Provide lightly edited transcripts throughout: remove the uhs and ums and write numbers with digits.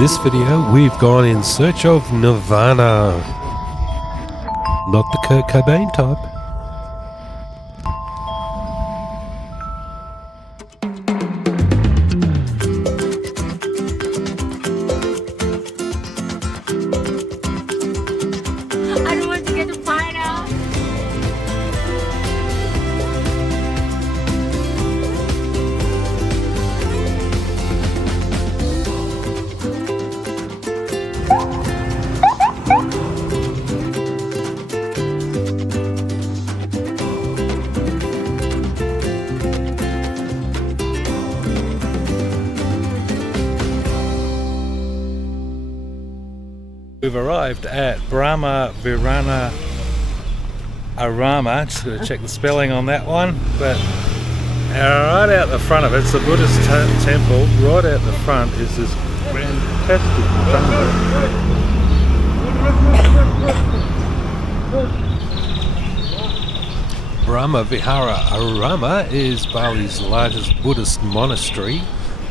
this video, we've gone in search of Nirvana. Not the Kurt Cobain type. I don't want to get to find out. We've arrived at Brahmavihara Arama. Just got to check the spelling on that one. But right out the front of it, it's the Buddhist temple. Right out the front is this fantastic Brahmavihara Arama is Bali's largest Buddhist monastery,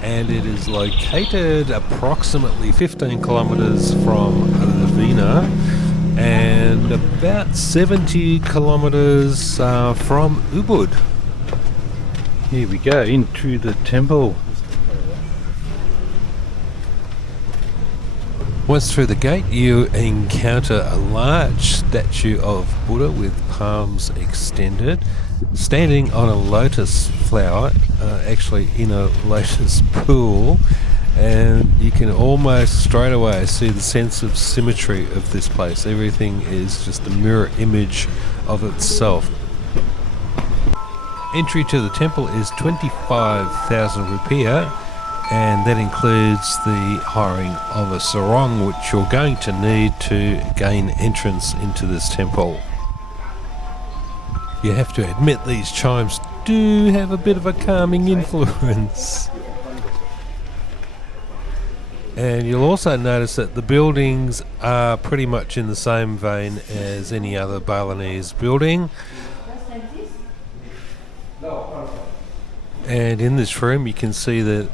and it is located approximately 15 kilometres from Lovina and about 70 kilometres from Ubud. Here we go into the temple. Once through the gate, you encounter a large statue of Buddha with palms extended, standing on a lotus flower, actually in a lotus pool, and you can almost straight away see the sense of symmetry of this place. Everything is just a mirror image of itself. Entry to the temple is 25,000 rupiah, and that includes the hiring of a sarong, which you're going to need to gain entrance into this temple. You have to admit these chimes do have a bit of a calming influence. And you'll also notice that the buildings are pretty much in the same vein as any other Balinese building. And in this room you can see that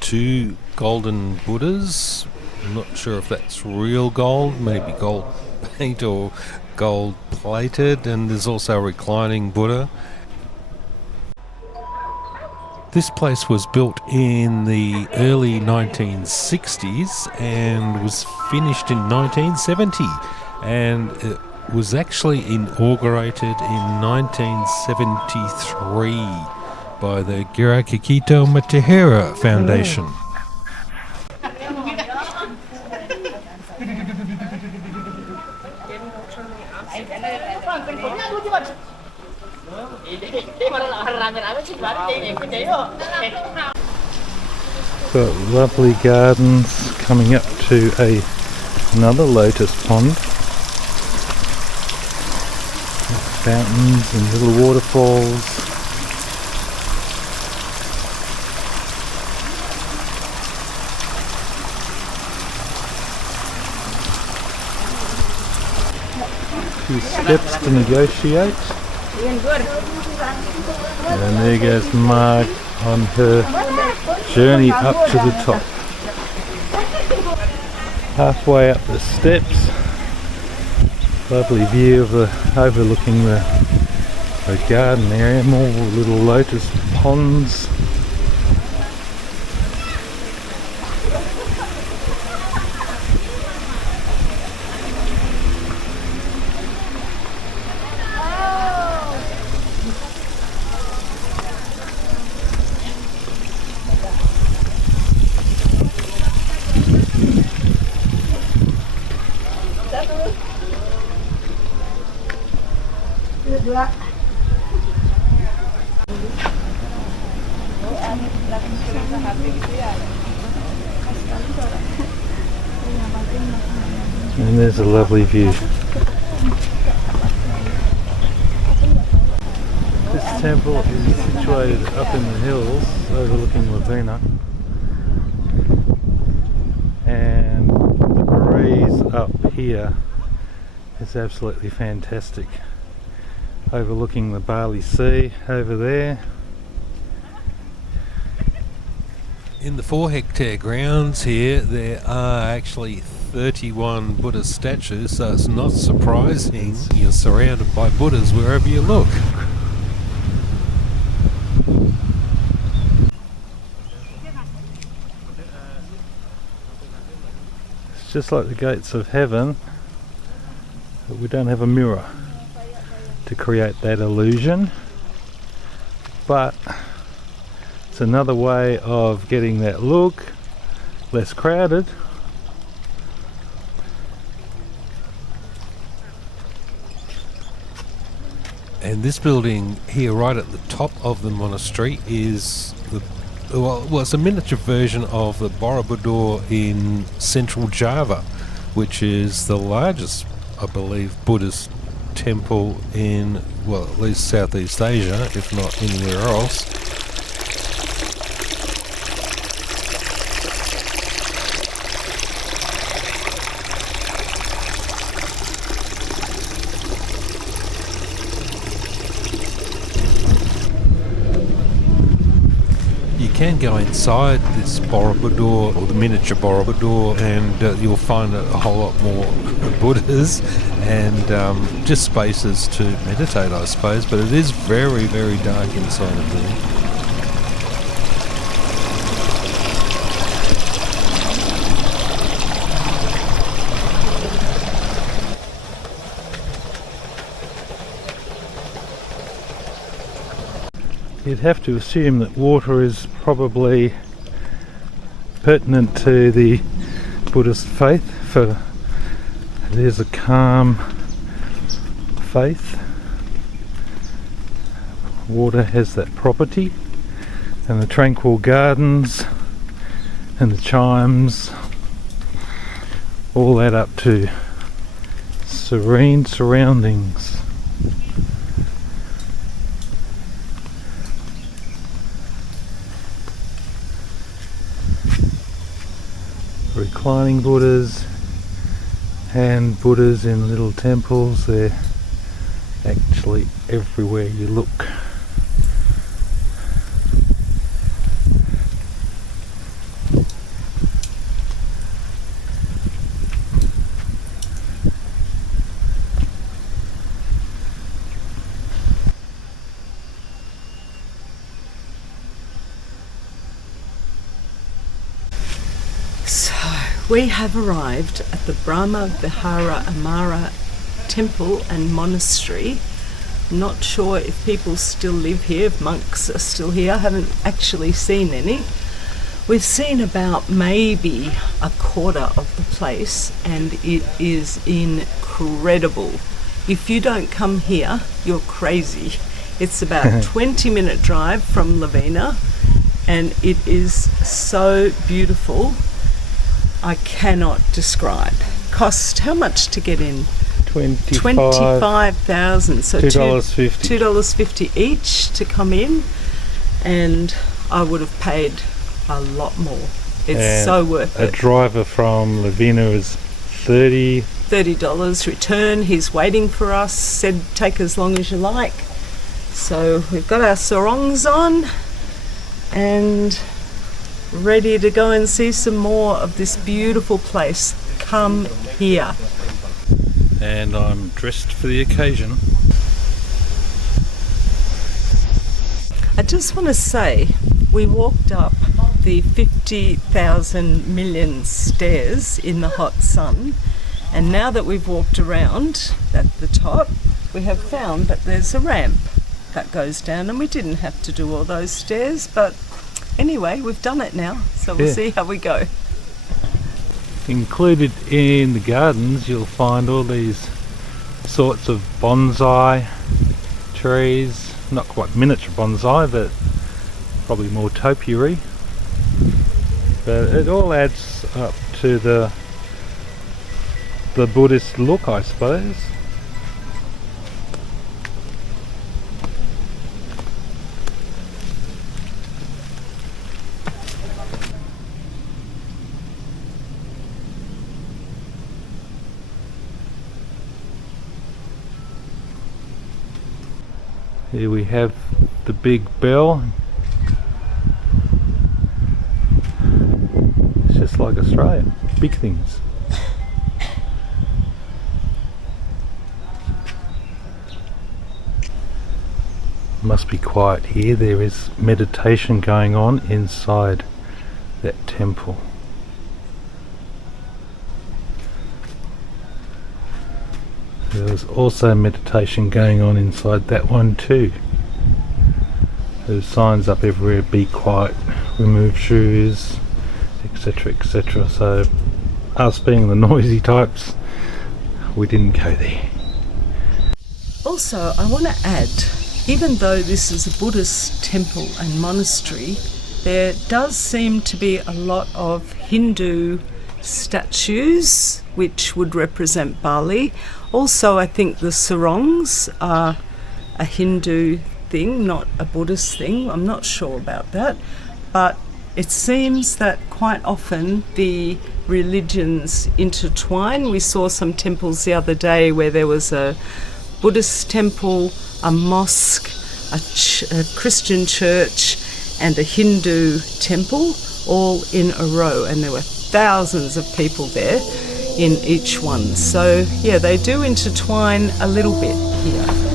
two golden Buddhas. I'm not sure if that's real gold, maybe gold paint or gold plated, and there's also a reclining Buddha. This place was built in the early 1960s and was finished in 1970, and it was actually inaugurated in 1973 by the Girakikito Matahira Foundation. Got lovely gardens coming up to another lotus pond. Fountains and little waterfalls. Few steps to negotiate. And there goes Marg on her journey up to the top. Halfway up the steps, lovely view of overlooking the garden area, more little lotus ponds. And there's a lovely view. This temple is situated up in the hills overlooking Lovina, and the breeze up here is absolutely fantastic, overlooking the Bali Sea over there. In the 4 hectare grounds here, there are actually 31 Buddha statues, so it's not surprising you're surrounded by Buddhas wherever you look. It's just like the gates of heaven, but we don't have a mirror to create that illusion. But it's another way of getting that look, less crowded. And this building here, right at the top of the monastery, is it's a miniature version of the Borobudur in central Java, which is the largest, I believe, Buddhist temple in, well, at least Southeast Asia, if not anywhere else. You can go inside this Borobudur, or the miniature Borobudur, and you'll find a whole lot more Buddhas and just spaces to meditate, I suppose, but it is very, very dark inside of there. You'd have to assume that water is probably pertinent to the Buddhist faith, for it is a calm faith. Water has that property, and the tranquil gardens and the chimes all add up to serene surroundings. Reclining Buddhas and Buddhas in little temples, they're actually everywhere you look. We have arrived at the Brahmavihara Arama Temple and Monastery. I'm not sure if people still live here, if monks are still here. I haven't actually seen any. We've seen about maybe a quarter of the place, and it is incredible. If you don't come here, you're crazy. It's about a 20-minute drive from Lovina, and it is so beautiful. I cannot describe. Cost how much to get in? 25,000. So $2.50. $2.50 each to come in, and I would have paid a lot more. It's and so worth it. A driver from Lovina is $30 return. He's waiting for us, said take as long as you like. So we've got our sarongs on and ready to go and see some more of this beautiful place. Come here. and I'm dressed for the occasion. I just want to say, we walked up the 50,000 million stairs in the hot sun, and now that we've walked around at the top, we have found that there's a ramp that goes down, and we didn't have to do all those stairs, but anyway, we've done it now, so we'll see how we go. Included in the gardens, you'll find all these sorts of bonsai trees, not quite miniature bonsai, but probably more topiary. But it all adds up to the Buddhist look, I suppose. Here we have the big bell. just like Australia, big things. Must be quiet here. There is meditation going on inside that temple. There was also meditation going on inside that one too. There's signs up everywhere, be quiet, remove shoes, etc, etc. So us being the noisy types, we didn't go there. Also, I want to add, even though this is a Buddhist temple and monastery, there does seem to be a lot of Hindu statues which would represent Bali. Also, I think the sarongs are a Hindu thing, not a Buddhist thing. I'm not sure about that. But it seems that quite often the religions intertwine. We saw some temples the other day where there was a Buddhist temple, a mosque, a Christian church and a Hindu temple all in a row, and there were thousands of people there in each one. So yeah, they do intertwine a little bit here.